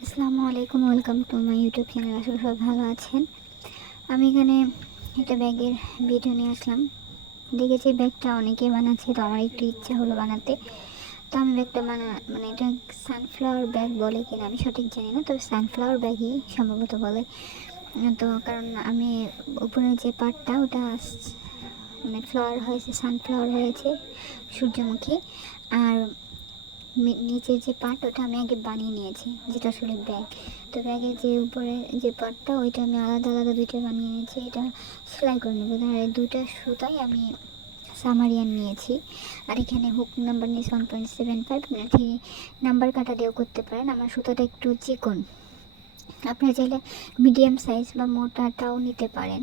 আসসালামু আলাইকুম, welcome to my YouTube channel. আসলে সবাই ভালো আছেন। আমি এখানে একটা ব্যাগের ভিডিও নিয়ে আসলাম। দেখেছি ব্যাগটা অনেকেই বানাচ্ছে, তো আমার একটু ইচ্ছা হলো বানাতে। তো আমি ব্যাগটা মানে এটা সানফ্লাওয়ার ব্যাগ বলে কিনা আমি সঠিক জানি না, তবে সানফ্লাওয়ার ব্যাগই সম্ভবত বলে। তো কারণ আমি উপরের যে পার্টটা ওটা মানে ফ্লাওয়ার হয়েছে, সানফ্লাওয়ার হয়েছে, সূর্যমুখী। আর নিচের যে পার্ট ওটা আমি আগে বানিয়ে নিয়েছি, যেটা আসলে ব্যাগ। তো ব্যাগের যে উপরে যে পার্টটা ওইটা আমি আলাদা আলাদা দুইটা বানিয়ে নিয়েছি। এটা সেলাই করে নেবো। আর এই দুইটা সুতাই আমি সামারিয়ান নিয়েছি। আর এখানে হুক নাম্বার নিয়েছি 1.75, আপনার 3 নাম্বার কাটা দিয়েও করতে পারেন। আমার সুতাটা একটু চিকন, আপনারা চাইলে মিডিয়াম সাইজ বা মোটাটাও নিতে পারেন,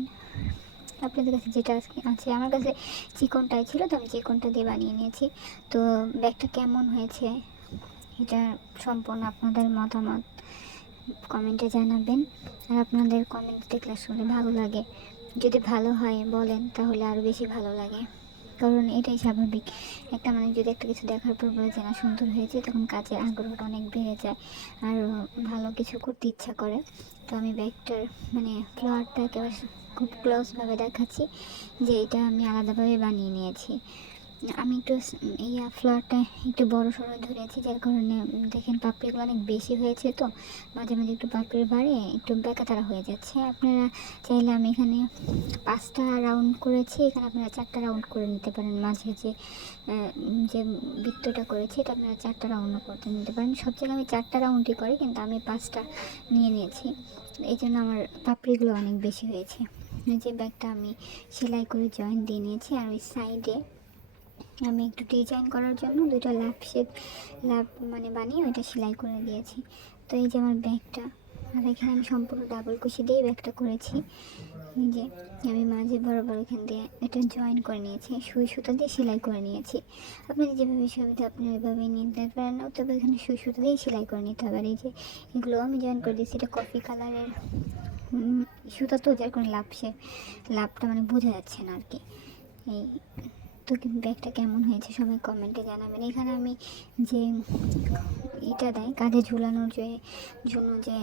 আপনাদের কাছে যেটা আছে। আমার কাছে চিকনটাই ছিল, তো আমি চিকনটা দিয়ে বানিয়ে নিয়েছি। তো ব্যাগটা কেমন হয়েছে এটা সম্পূর্ণ আপনাদের মতামত কমেন্টে জানাবেন। আর আপনাদের কমেন্ট দেখলে আসলে ভালো লাগে। যদি ভালো হয় বলেন তাহলে আরও বেশি ভালো লাগে, কারণ এটাই স্বাভাবিক। একটা মানুষ যদি একটা কিছু দেখার পর বলে যে না সুন্দর হয়েছে, তখন কাজের আগ্রহটা অনেক বেড়ে যায় আর ভালো কিছু করতে ইচ্ছা করে। তো আমি ব্যাগটার মানে ফ্লাওয়ারটা একেবারে খুব ক্লোজভাবে দেখাচ্ছি যে এটা আমি আলাদাভাবে বানিয়ে নিয়েছি। আমি একটু ফ্লাওয়ারটা একটু বড় সড়ো ধরেছি, যার কারণে দেখেন পাপড়িগুলো অনেক বেশি হয়েছে, তো মাঝে মাঝে একটু পাপড়ি বাড়ে একটু বেঁকাতারা হয়ে যাচ্ছে। আপনারা চাইলে আমি এখানে 5টা রাউন্ড করেছি, এখানে আপনারা 4টা রাউন্ড করে নিতে পারেন। মাঝে যে বৃত্তটা করেছি এটা আপনারা 4টা রাউন্ডও করতে নিতে পারেন। সব জায়গায় আমি 4টা রাউন্ডই করি, কিন্তু আমি 5টা নিয়ে নিয়েছি। এই জন্য আমার পাপড়িগুলো অনেক বেশি হয়েছে। যে ব্যাগটা আমি সেলাই করে জয়েন্ট দিয়ে নিয়েছি, আর ওই সাইডে আমি একটু ডিজাইন করার জন্য দুটো লাভ মানে বানিয়ে ওইটা সেলাই করে দিয়েছি। তো এই যে আমার ব্যাগটা, আর এখানে আমি সম্পূর্ণ ডাবল কুশি দিয়ে ব্যাগটা করেছি। এই যে আমি মাঝে বরাবর এখান দিয়ে এটা জয়েন করে নিয়েছি, সুই সুতা দিয়ে সেলাই করে নিয়েছি। আপনাদের যেভাবে সুবিধা আপনি ওইভাবেই নিতে পারেন, তবে এখানে সুই সুতা দিয়ে সেলাই করে নিতে হবে। আর এই যে এগুলো আমি জয়েন করে দিয়েছি, এটা কফি কালারের সুতা, তো যার কোনো লাভটা মানে বোঝা যাচ্ছে না আর কি। এই তো ব্যাগটা কেমন হয়েছে সবাই কমেন্টে জানাবেন। এখানে আমি যে এটা দেয় কাঁধে ঝুলানোর জন্য যে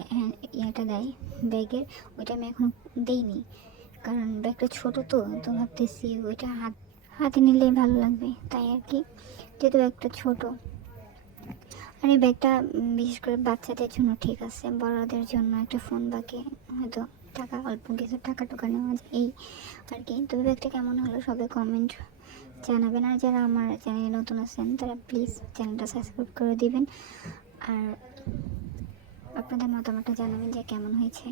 ইয়েটা দেয় ব্যাগের, ওইটা আমি এখন দেইনি, কারণ ব্যাগটা ছোটো, তো ভাবতেছি ওইটা হাতে নিলেই ভালো লাগবে, তাই আর কি, যেহেতু ব্যাগটা ছোটো। আর এই ব্যাগটা বিশেষ করে বাচ্চাদের জন্য ঠিক আছে, বড়দের জন্য একটা ফোন বাকি হয়তো টাকা অল্প কিছু টাকা টুকা নেওয়া যায় এই আর কি। তবে ব্যাগটা কেমন হলো সবাই কমেন্ট জানাবেন। আর যারা আমার চ্যানেলে নতুন আছেন তারা প্লিজ চ্যানেলটা সাবস্ক্রাইব করে দিবেন, আর আপনাদের মতামতটা জানাবেন যে কেমন হয়েছে।